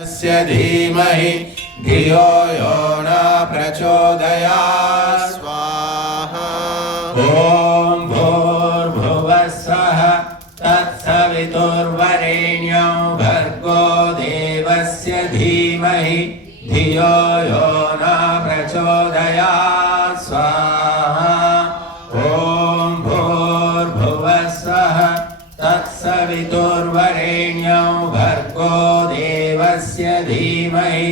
धीमहि धियो यो न प्रचोदयात् स्वाहा। ॐ भूर्भुवः स्वः तत्सवितुर्वरेण्यं भर्गो देवस्य धीमहि धियो यो न प्रचोदयात् स्वाहा। ॐ भूर्भुवः स्वः तत्सवितुर्वरेण्यं भर्गो देवस्य धीमहि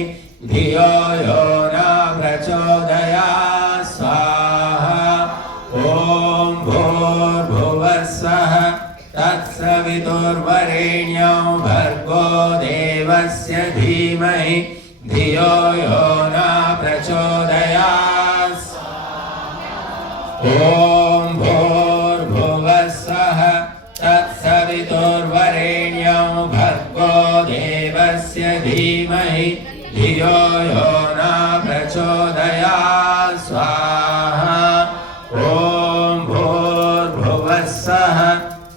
धियो यो न प्रचोदयात् स्वाहा। ॐ भूर्भुवः स्वः तत्सवितुर्वरेण्यं भर्गो देवस्य धीमहि धियो यो न प्रचोदयात्। ॐ भूर्भुवः स्वः तत्सवितुर्वरेण्यं भर्गो देवस्य धीमहि धियो यो न प्रचोदयात् स्वाहा। ॐ भूर्भुवः स्वः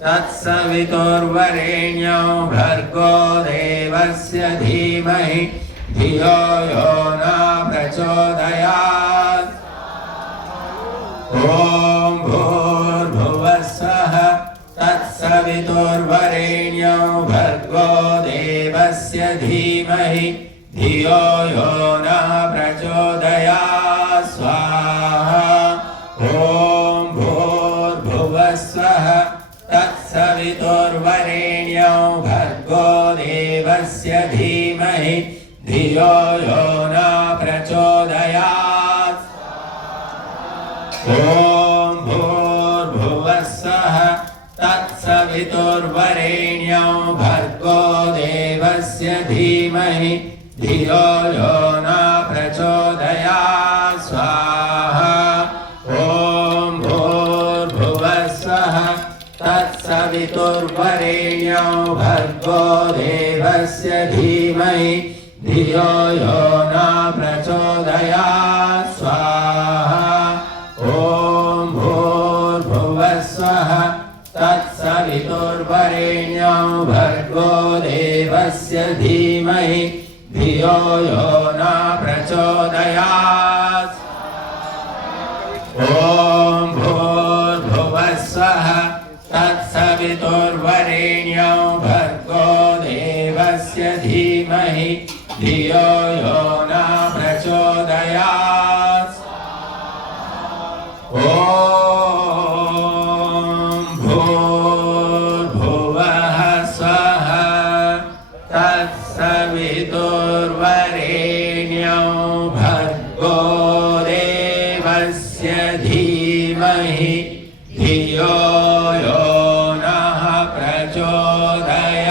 तत्सवितुर्वरेण्यं भर्गो देवस्य धीमहि धियो यो न प्रचोदयात्। ॐ भूर्भुवः स्वः तत्सवितुर्वरेण्यं भर्गो देवस्य धीमहि धियो यो न प्रचोदयात् स्वाहा। ॐ भूर्भुवः स्वः तत्सवितुर्वरेण्यं भर्गो देवस्य धीमहि धियो यो न प्रचोदयात्। ॐ भूर्भुवः स्वः तत्सवितुर्वरेण्यं भर्गो देवस्य धीमहि धियो यो न प्रचोदयात् स्वाहा। ॐ भूर्भुवः स्वः तत्सवितुर्वरेण्यं भर्गो देवस्य धीमहि धियो यो न प्रचोदयात् स्वाहा। ॐ भूर्भुवः स्वः तत्सवितुर्वरेण्यं भर्गो देवस्य धीमहि धियो यो न प्रचोदयात्। ॐ भूर्भुवः स्वः तत्सवितुर्वरेण्यं भर्गो देवस्य धीमहि धियो यो न प्रचोदयात्। ॐ भूर्भुवः स्वः तत्सवितुर्वरेण्यं भर्गो देवस्य धीमहि धियो यो नः प्रचोदयात्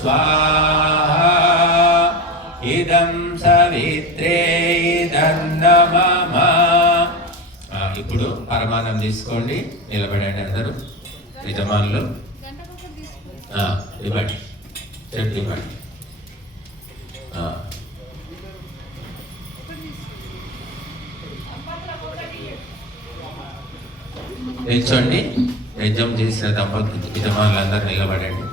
स्वाहा। इदं सवित्रे इदन्न मम। ఇప్పుడు పరమాన్నం తీసుకోండి, నిలబడండి అందరూ. యజమానులు ఇవ్వండి, చెట్టు ఇవ్వండి. నిల్చోండి. యజ్ఞం చేసిన దంపతులు యజమానులు అందరూ నిలబడండి.